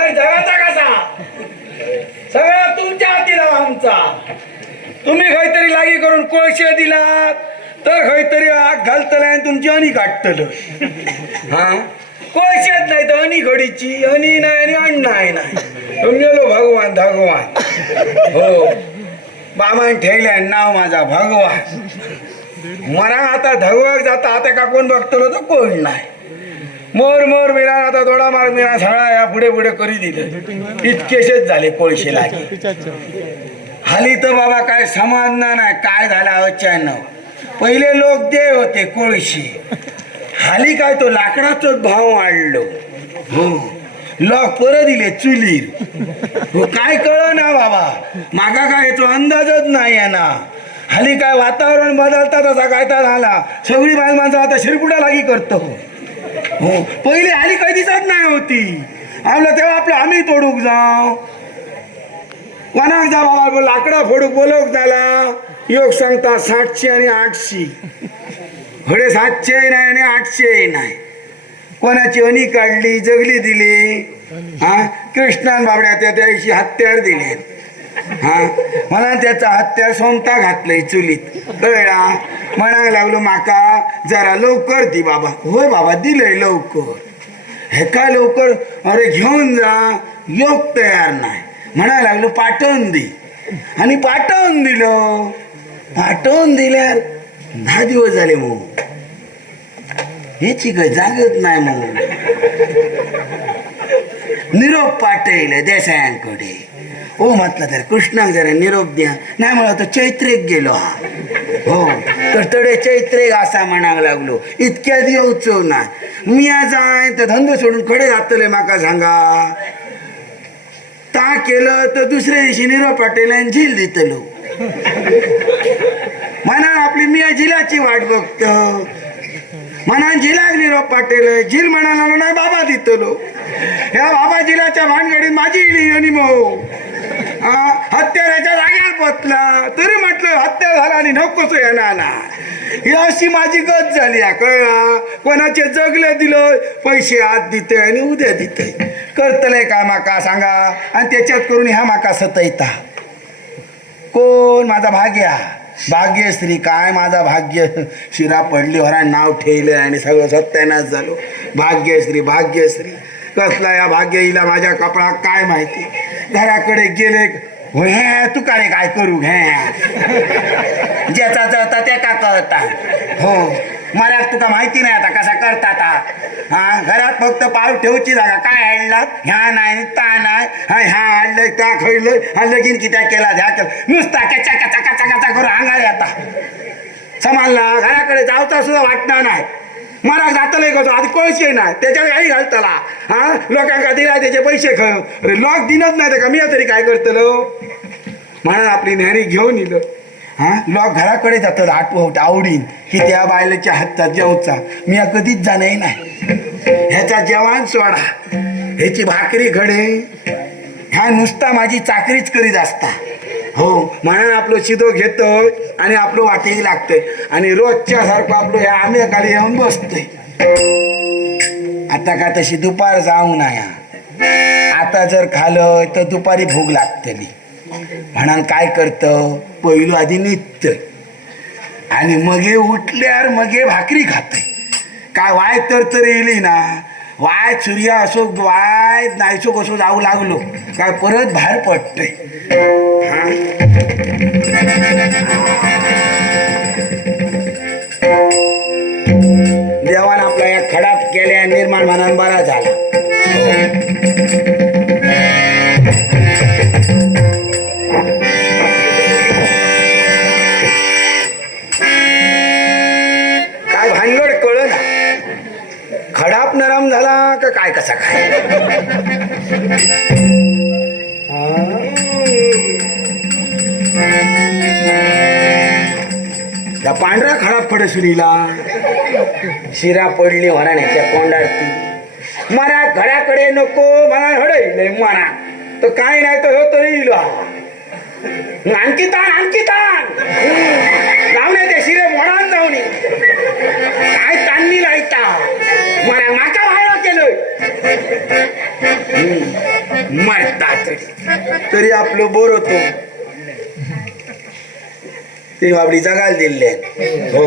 फरक जगाचा कसा सगळं तुमच्या हाती राहा आमचा. तुम्ही काहीतरी लागी करून कोळशे दिलात तर काहीतरी आग घालतलं आणि तुमची अनी काढतलं. हा कोळशेच नाही तर अनी घडीची अनी नाही आणि अण्णा नाही. समजलो भगवान भगवान हो बाबान ठेवल्या नाव माझा भगवान. मरा आता धगवाक जाता आता का कोण बघतलो तर कोण नाही. मोर मोर मिरा आता थोडा मार मिरा सगळा या पुढे पुढे करी दिलं. इतकेशेच झाले कोळशे लागे. हाली तर बाबा काय समाधान नाही काय झालं अचानक. पहिले लोक देव होते कोळशे, हाली काय तो लाकडाचाच भाव वाढलो. हो लोक परत दिले चुलीर. हो काय कळ ना बाबा मागा काय याचा अंदाजच नाही आहे ना. हाली काय वातावरण बदलता तसा काय तर झाला. सगळी बाल माणसं आता शिरपुडा लागी करतो. हो पहिले हाली काही दिसत नाही होती. आपलं तेव्हा आपलं आम्ही तोडूक जाऊ कोणाक जा बाबा लाकडा फोडूक बोलवक झाला. योग सांगता 700 आणि 800 हडे 700 नाही आणि 800 नाही. कोणाची अनी काढली जगली दिली. हा कृष्णान बाबड्या त्या दिवशी हत्यार दिले. हा मला त्याचा हत्यार सोमता घातलंय चुलीत कळला. म्हणायला लागलो माका जरा लवकर दी बाबा. होय बाबा दिलंय लवकर. हे काय लवकर अरे घेऊन जा योग तयार नाही. म्हणायला लागलो पाठवून दे आणि पाठवून दिलं. पाठवून दिल्यावर 10 दिवस झाले. मग ह्याची काही जागत नाही. मग निरोप पाठवले देसायांकडे. हो म्हटलं तर कृष्णाक जरा निरोप द्या. नाही म्हणा तो चैत्रेक गेलो. हो तर तडे चैत्रेक असा म्हणायला लागलो. इतक्या येऊचो ना मी जाय तर धंदो सोडून कडे जातले माका सांगा. ता केलं तर दुसऱ्या दिवशी निरोप पाटील आणि झील दितलो. म्हणा आपली मी झिलाची वाट बघतो. म्हणा झिलाक निरोप पाटील झील म्हणाला नाही बाबा दितलो. ह्या बाबा झिलाच्या भानगडीत माझी इली आणि मग हत्याराच्या जाग्यावर पोचला तरी म्हटलं हत्या झाला आणि नकोच येणार ना. ही अशी माझी गत झाली. कळला कोणाचे जगले दिलं पैसे आज देते आणि उद्या देते करतलंय का माका सांगा. आणि त्याच्यात करून ह्या माका सतयता कोण माझा भाग्या भाग्यश्री काय माझा भाग्य शिरा पडली होरा नाव ठेवलं आणि सगळं सत्यानाश झालो. भाग्यश्री भाग्यश्री कसला या भाग्य हिला माझ्या कपडा काय माहिती. घराकडे गेले हे तू काय काय करू घे ज्याचा जळता त्या का कळता. हो मला तुका माहिती नाही आता कसा करतात. हा घरात फक्त पाव ठेवची जागा काय आणलात ह्या नाही ता नाही ह्या आणलंय त्या खळलंय हा लगीन कित्या केला ह्या केला नुसता कचा कचा कचा कचा करून अंगार आता समाजला घराकडे जावता सुद्धा वाटणार नाही. मला जातलंय कसं आधी कोळशे नाही त्याच्यात काही घालतला. हा लोकांका दिला त्याचे पैसे ख अरे लोक दिनच नाही का मी तरी काय करतलो. म्हणून आपली न्यारी घेऊन येलं. हा लोक घराकडे जातात आठवत आवडीन की त्या बायलेच्या हातात जेवचा मी कधीच जाणं नाही. ह्याचा जेवण सोडा ह्याची भाकरी घडे ह्या नुसता माझी चाकरीच करीत असता. हो म्हणून आपलं शिदो घेतो आणि आपलं वाटेही लागतंय आणि रोजच्या सारखं आपलं ह्या आम्ही खाली येऊन बसतोय. आता का तशी दुपार जाऊ नया. आता जर खालं तर दुपारी भूक लागतली. म्हणून काय करतं पहिलं आधी निघतंय आणि मगे उठल्यावर मगे भाकरी खातंय. काय वाय तर येली ना वाय सूर्या असो वाय नाहीसो कसो जाऊ लागलो काय परत बाहेर पडतंय. देवान आपला या खडाप केल्या निर्माण म्हणून बरा झाला. काय भानगड कळ ना खडाप नरम झाला का काय कसा काय. या पांढरा खडाप खडे सुनीला शिरा पडली वराण्याच्या कोंडारती. मला घराकडे नको मला हडई म्हणा तर काय नाही तर हो तरी येईल. आणखी ताण आणखी ताण लावणे ते शिरे मोडान जाऊनी काय ताणनी लायता मला माका बाहेर केलं. मरता तरी आपलं बोर होतो ते बाबडी जगायला दिले हो.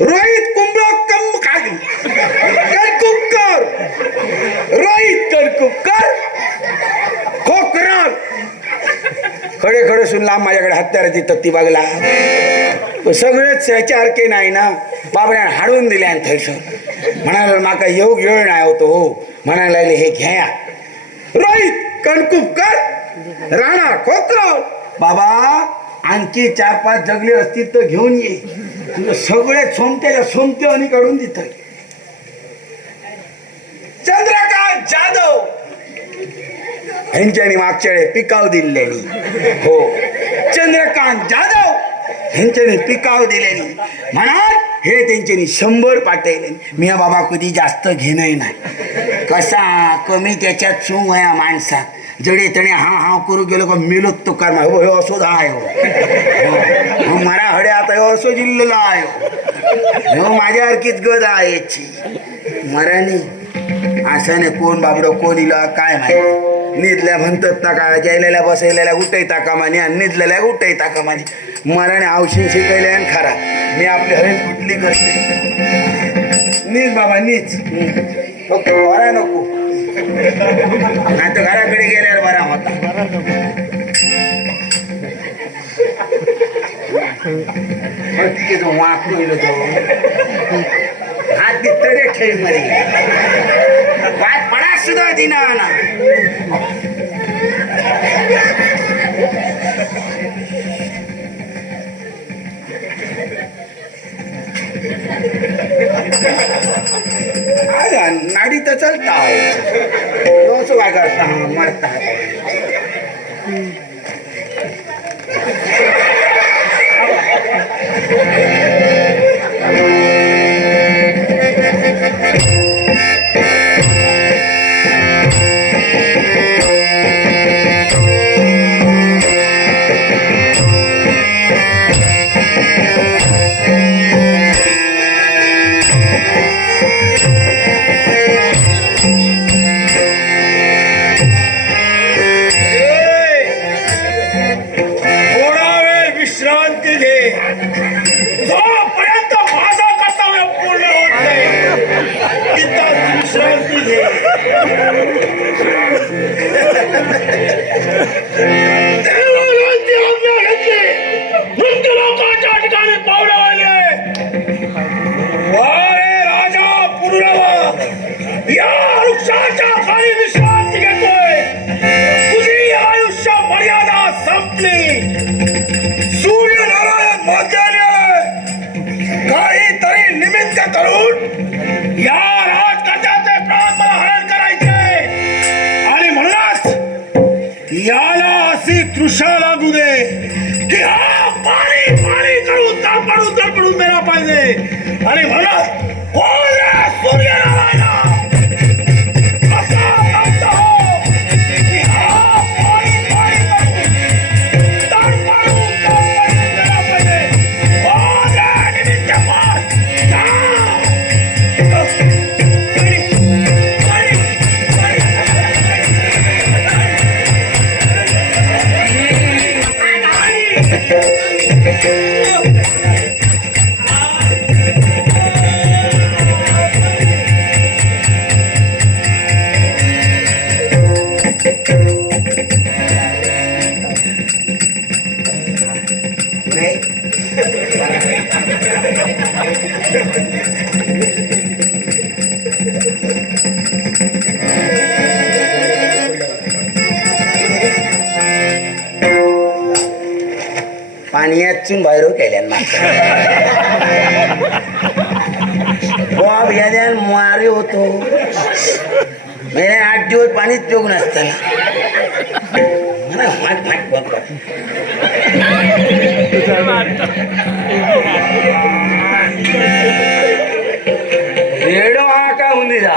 रोहित कुंभकम खाली करकुकर रोहित करकुकर खोकराल खडे खडे सुनला माझ्याकडे हत्याराची तत्ती बघला सगळेच सहचारके नाही ना बाबड्यान हाडून दिल्यान थैसर म्हणाला माका येऊ वेळ नाही होतो हो म्हणायला लागले हे घ्या रोहित कणकुपकर राणा खोकराव बाबा आणखी 4-5 जगले असतील तर घेऊन ये तुझं सगळे सोमत्याच्या सोमते आणि काढून देत. चंद्रकांत जाधव ह्यांच्यानी मागच्या वेळी पिकाव दिलेली हो. चंद्रकांत जाधव ह्यांच्यानी पिकाव दिलेली म्हणा हे त्यांच्यानी 100 पाठवले. मी बाबा कधी जास्त घेणं नाही कसा कमी त्याच्यात चुंग या माणसा जडे तणे हा करू गेलो का मिलोत तो कर हो असो आहे हो मरा हडे आता हो असो जिल्ह्याला आहे हो माझ्यासारखीच गद आहे याची मरानी असं नाही कोण बाबडो कोण इला काय माहिती निजल्या म्हणतात ना का जायलेल्या बसायलेल्या उठायता कामाने आणि निजलेल्या उठायता कामाने मराने औषध शिकायला आणि खरा मी आपली हरेच कुठली करते नीच बाबा नीच नको बरा नको नाही तर घराकडे गेल्यावर बरा होता. वाकलो तो हात तडे खेळ मध्ये वाट पडा सुद्धा दिना ना नाडी तर चलता है काय करता मरता लागू दे की हा पाणी पाणी करून तडपडून मेला पाहिजे आणि म्हणून सूर्यनारायण पाण्यातून बाहेर केल्यान याद्यान मारे होतो मी 8 दिवस पाणीच पिऊन असताना रेडो हा का हुंदी जा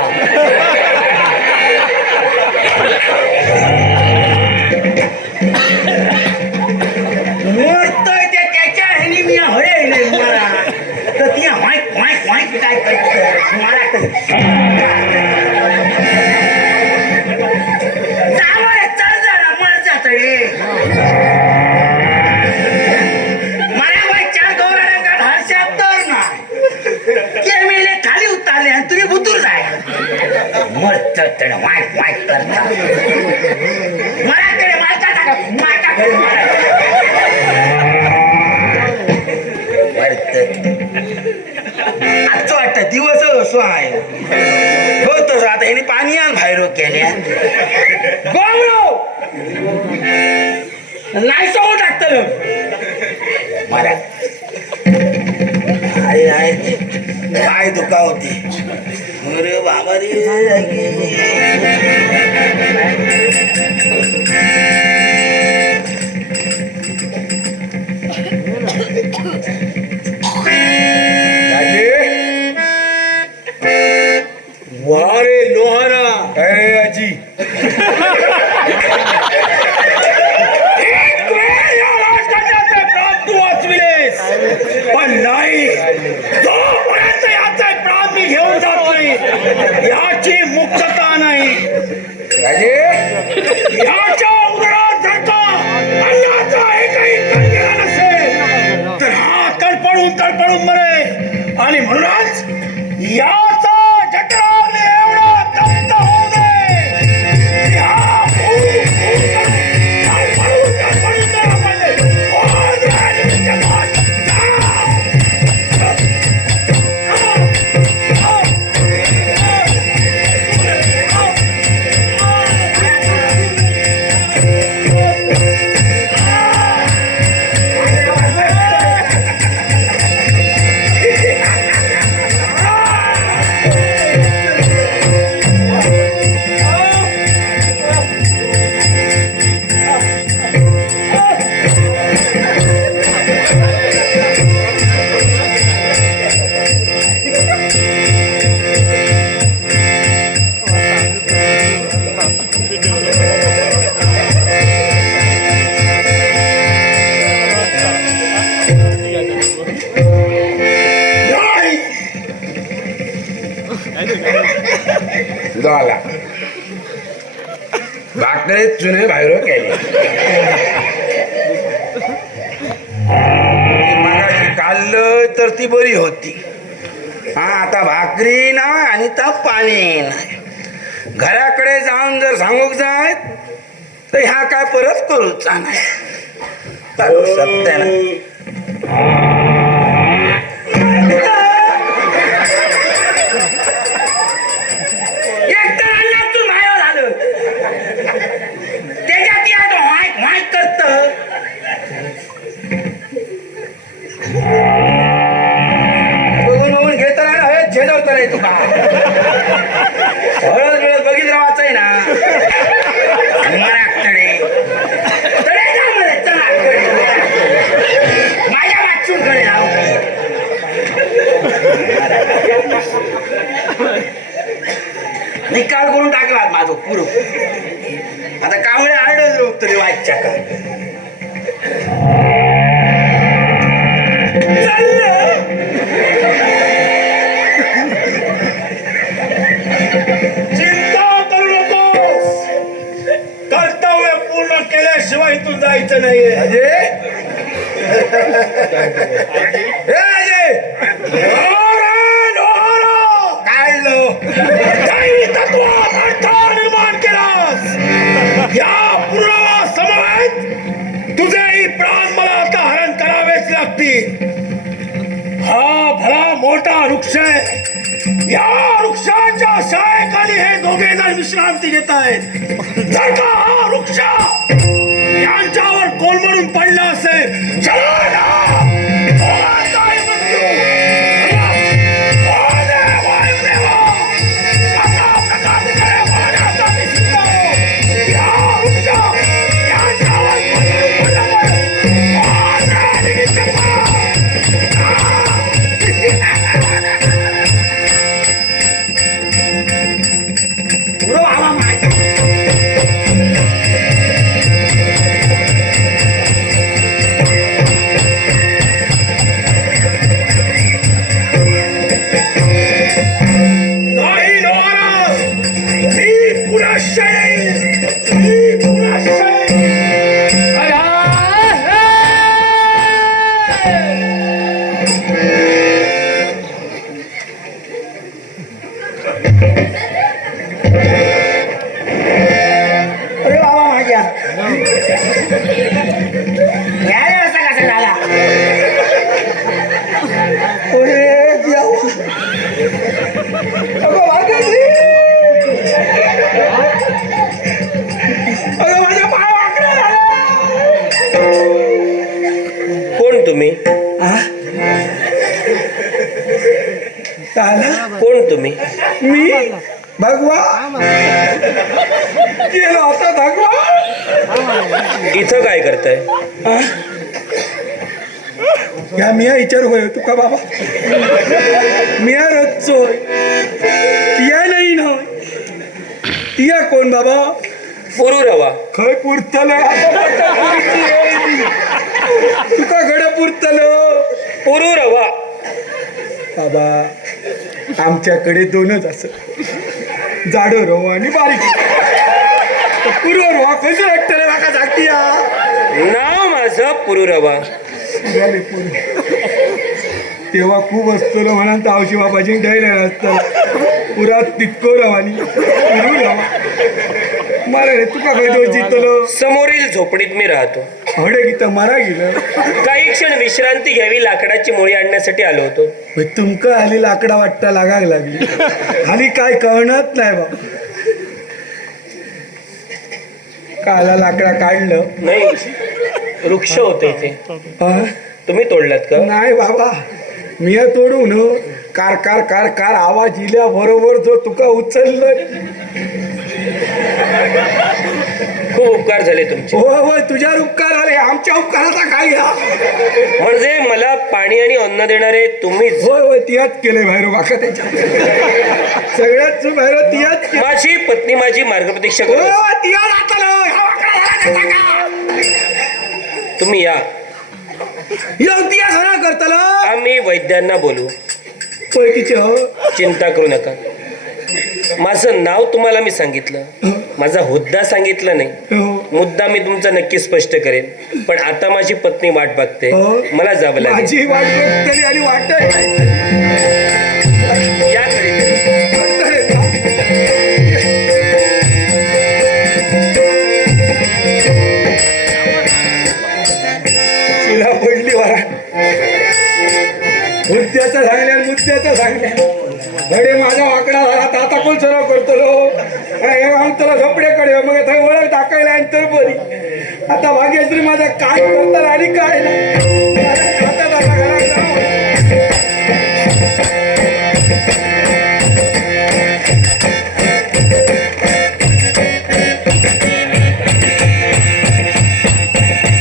काय आजचं वाटतं दिवस असो आहे होतच आता याने पाणी आण बाहेर केल्या नाही सवय टाकत मला काय दुखा होती अरे बाबा रे वारे लोहारा अरे आजी तू वाचविलेस पण नाही जोपर्यंत याचा प्राण मी घेऊन जात नाही याची मुक्तता नाही याच्या उदरात जर का अन्नाचा एकही कण गेला नसेल तर हा तडपडून मरे आणि म्हणूनच याचा जठराग्नी एवढा तप्त होऊ दे की हा तडपडून गेला पाहिजे. झाला भाकरे चुने बाहेर केले मगाशी खाल्लं तर ती बरी होती हा आता भाकरी नाही आणि तर पाणी नाही घराकडे जाऊन जर सांगूक जाय तर ह्या काय परत करूचा नाही सत्य ना बघितलं वाचाय ना माझ्या वाचून कडे निकाल करून टाकला माझं पुरं आता कावळे आरडच रोग तरी वाचच्या का शिवाय इथून जायचं नाहीये अजय काय तत्वात अडथळा निर्माण केलास या पूर्ण समवेत तुझेही प्राण मला आता हरण करावेच लागतील हा भला मोठा वृक्ष आहे या वृक्षाच्या छायेखाली हे दोघे जण विश्रांती घेत आहेत जर का हा वृक्ष यांच्यावर कोलमडून पडला असेल चला ना यार असा कसा झाला अरे देवा. अगं वागली. अगं माझ्या पाय वाकडा झाला. कोण तुम्ही? आ? झालं? कोण तुम्ही? मी भगवा गेलो आता भगवा. इथं काय करताय? आ? या मिया विचार होय तुका बाबा. मिया रोजचोय तिया नाही ना. तिया कोण बाबा? पुरुरवा. खय पुरतल तुका गड पुरतल. पुरुरवा. बाबा आमच्याकडे दोनच असत, जाडो रवा आणि बारीक. पूर्व रवा कसं वाटतं माका सांगती. नाव माझं पुरुरवा. तेव्हा खूप असतो म्हणा तावशी बाबाची डैल असतं पुरात तितको रवानी रवा. मला रे तुका खय दोन जितलो. समोरील झोपडीत मी राहतो. हडे गीत मारा गेलं. काही क्षण विश्रांती घ्यावी लाकडाची मोळी आणण्यासाठी आलो होतो. तुमका हली लाकडा वाटता लागाक लागली. हली काय कळणत नाही बा. काला लाकडा काढलं नाही, वृक्ष होते इथे. हा? तुम्ही तोडलात का? नाही बाबा मी तोडून कार कार कार कार आवाज इल्या बरोबर जो तुका उचललं. खूप उपकार झाले तुमचे. हो हो तुझ्यावर उपकार आले, आमच्या उपकाराचा काय घ्या. म्हणजे मला पाणी आणि अन्न देणारे तुम्हीच. होय होय तियाच केले भैरो बाका त्याच्या सगळ्यात भैरो तियाच केलं. माझी पत्नी माझी मार्गप्रतीक्षा करत असते. हो तिया जातलो. ह्या वाकडा झाला कसा का? तुम्ही या. तिया सगळं करतलो. आम्ही वैद्यांना बोलू. ओळखीचे हो. चिंता करू नका. माझं नाव तुम्हाला मी सांगितलं, माझा हुद्दा सांगितला नाही. हो. मुद्दा मी तुमचा नक्की स्पष्ट करेन. पण आता माझी पत्नी वाट बघते, हो. मला जावं लागेल. माझी वाट बघतली आणि वाटत या घरी. तिला पडली वरा. मुद्द्याचं सांगल्या मुद्द्याचं सांगल्या धडे माझा वाकडा झाला. आता कोण सराव करतो त्याला झोपड्याकडे मग थंय ओळख टाकायला आणि तर बरी. आता भाग्यश्री माझा काय करतात आणि काय नाही. हातात आता घरात जाऊ.